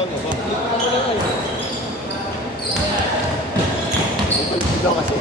Ito kasi.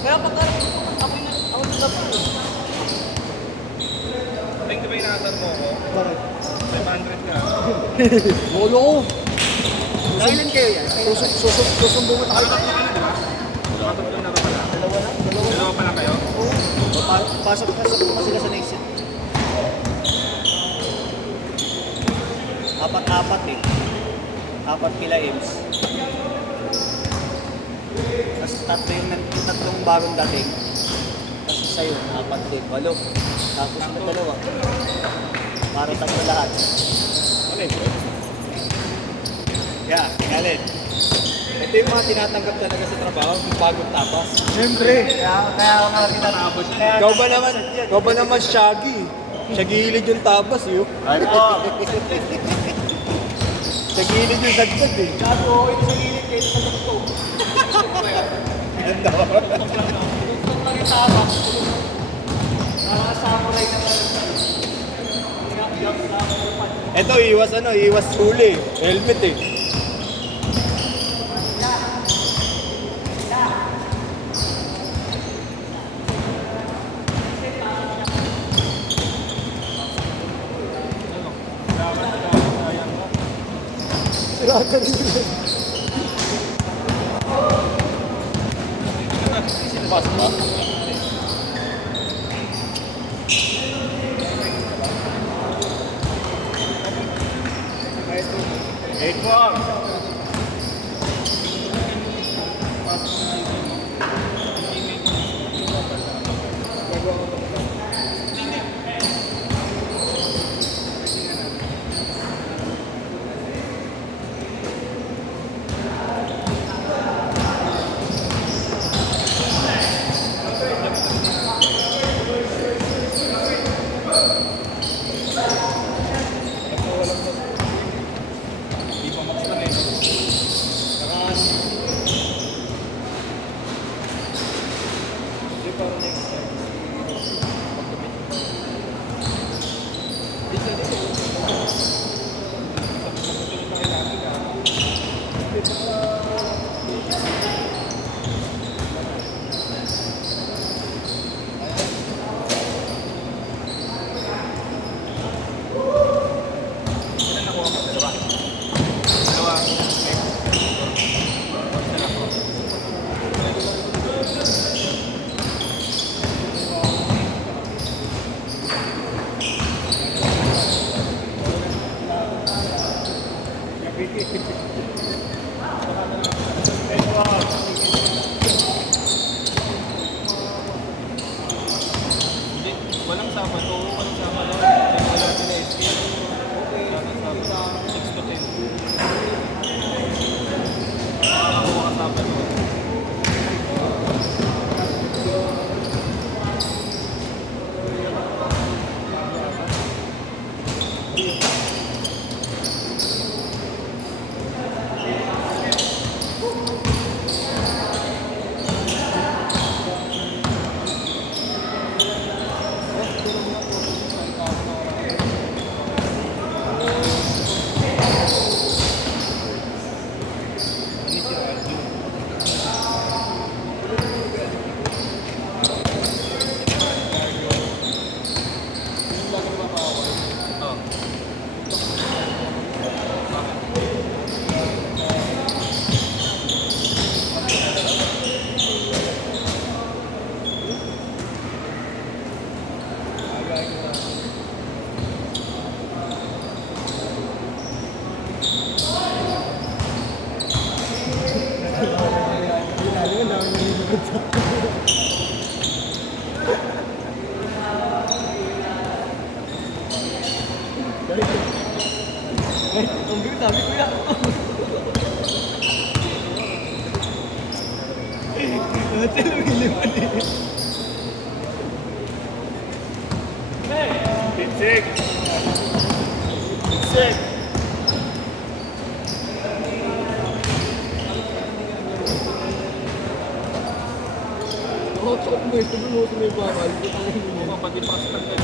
Kaya pagkarap ako na po. Tingin ba inaasar mo ako? Bakit? 500 ka. Molo ko. Kailan kayo yan? Susumbong mo tayo. Nakatatlo ka na, di ba? Nakatatlo na ba pala? Dalawa na? Dalawa pala kayo? Pasok pa sila sa next set. Apat-apat eh. Apat kila Ems. Tapos tatlong bagong dating. Tapos sa'yo, apat din. Walo. Tapos na dalawa. Para tatlo lahat. Ulit. Yeah, galit. Ito yung mga tinatanggap talaga sa trabaho, yung bagong tapas. Siyempre. Kaya ako nga kita tapos. Ikaw ba naman Shaggy? Shagilid yung tapas yun. Ay po. Shagilid yung sagpag eh. Gago, ito sa gilid kayo sa lukto. Ganda ba? Lukto lang yung tapas. Samurai na lang. Ito, iwas huli. Helmet eh. Sila ka rin. Pas ba? Eight more. Walang Sabado. Wala sila SP. Sa 6 to 10. Ako ka Sabado. Ang bigat, sabi ko yan. Hotel ang iliman eh. Pinsik. Pinsik. pwesto doon, sa may bakal. Oo nga, pati pa kasi tanggal.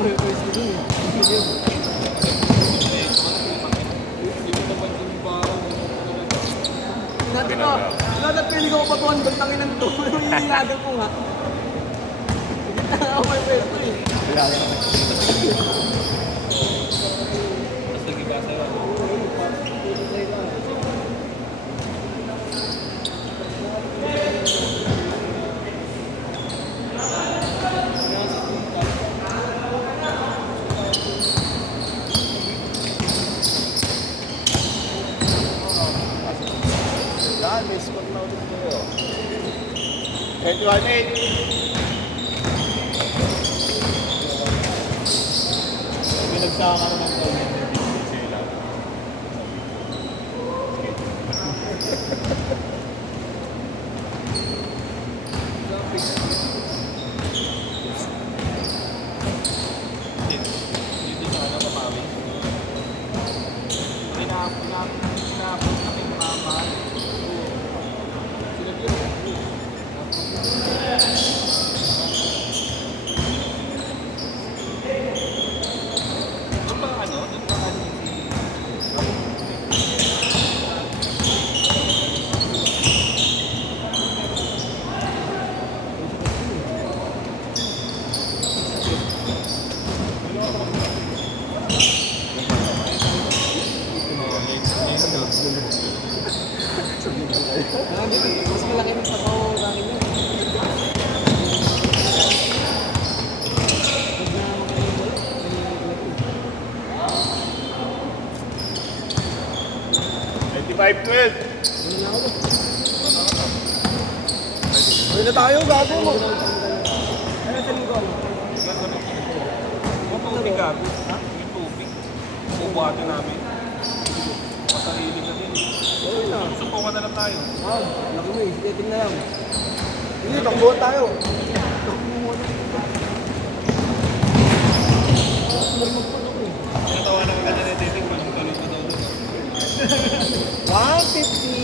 May pwesto doon eh. Hindi mo napansin yung bakal. Natin ko, natin pili ko patuan, bantangin ng to. Hihinagan ko nga. Hindi na ako may pwesto eh. Wala na naman. Tapos nag-iba sa'yo. Yan, may score na ulit kayo. 21-8. Pinagsama ka naman ko. Dito sa ano, mamawi. Pinapot na kay mama. Doon ba ano? Doon ba ano Mas malaki ng trabaho sa akin yan. Uwi na tayo, gago mo. Ano sa linggo? Yung tubig gago. Yung tubig. Bubuhatin namin. Masarili na din. Oo na. Subukan na lang tayo. Ah, laki mo eh. Sige, tingnan lang. Hindi, takbuhan tayo. Natawanan ka na netiting. Walang tuloy na daw doon. 150.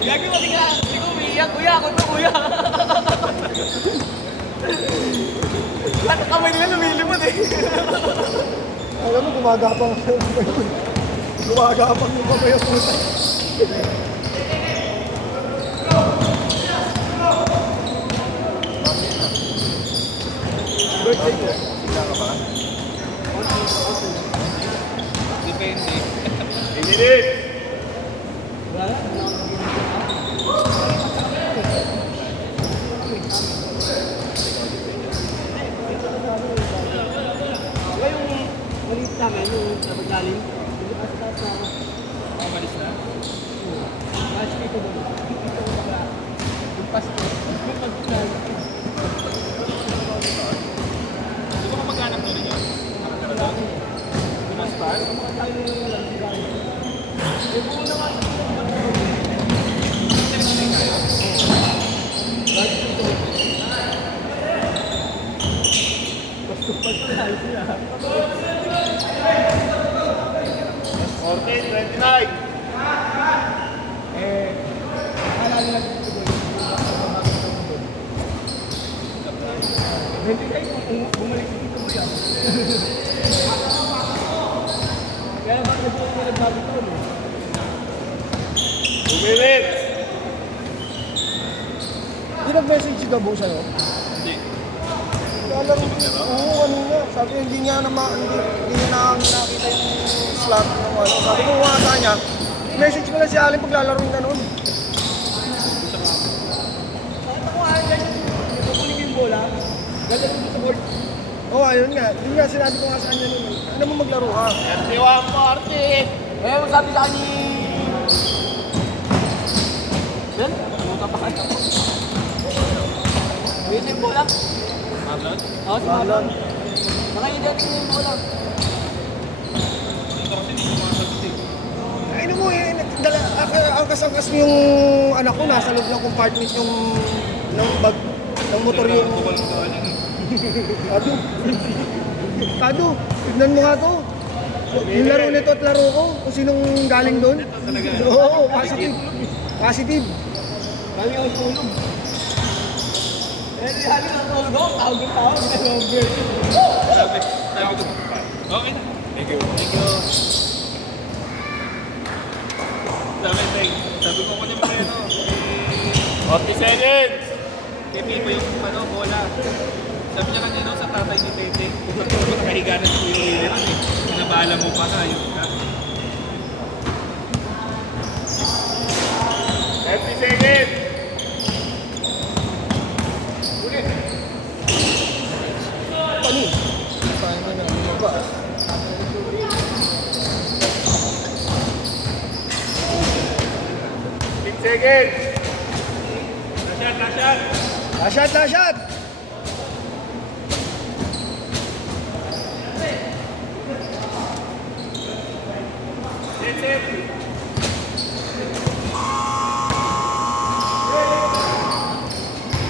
Gagi mo, tingnan. Hindi ko umiiyak. Kuya, ako to, kuya. Lahat ng kamay nila lumilimot eh. Alam mo, gumagapang. Gumagapang yung kamay ang puta. Birthday ko. Sila ka ba? Depende. Wala na. Wala yung maliit sa amin, yung sa paglalim. Yung taas-taas na ako. Malis na? Mas dito mo. Dito mo ba? Yung pasto. Yung paglalim. Di ba kamag-anak nyo rin yun? Nakatara doon? Pinaspan? Eh, buo na nga. Pasto paglalim sila. 14-29. Eh, alala nila dito boy. Hindi kayo bumalik dito boy ah. Kaya bakit po yung nagbago taon eh? 2 minutes. Hindi nag-message si Gabo sa'yo? Hindi. Alam mo, oo, ano nga. Sabi hindi niya na nakita yung slot ng ano. Sabi ko nga sa kanya, message ko lang si Alin pag lalaro ng ganun. Bakit ako nga ganyan? Nakukunin ko yung bola. Ganyan ko sa board. Oo, ayun nga. Yun nga, sinabi ko nga sa kanya nun. Ano mo maglaro ka? 31-40. Eh, sabi sa akin ni... Ben? Pumunta pa kayo. Wait yung bola. Marlon? Oo, si Marlon. Nakahidating yung bola. Dito kasi hindi sumasagot eh. Ay, ano mo eh. Angkas-angkas mo yung anak ko. Nasa loob ng compartment yung bag. ng motor yung... Kado. Kado, tignan mo nga to. Yung laro nito at laro ko, kung sinong galing doon. Oo, positive. Positive. Kami ang tulog. Eh, lalo na tulog ako. Tawag. Sabi ko, okay na. Thank you. Sabi ko kunin mo na yun, 40 seconds! Kay Pipo yung bola. Sabi niya kanina sa tatay ni Tete, nakahiga na si Kuya William eh. Pinabahala mo pa na yun. 30 seconds! Ulit! Ano? Paano na naman ba? Seconds! Lashot! Lashat, lashat! Set!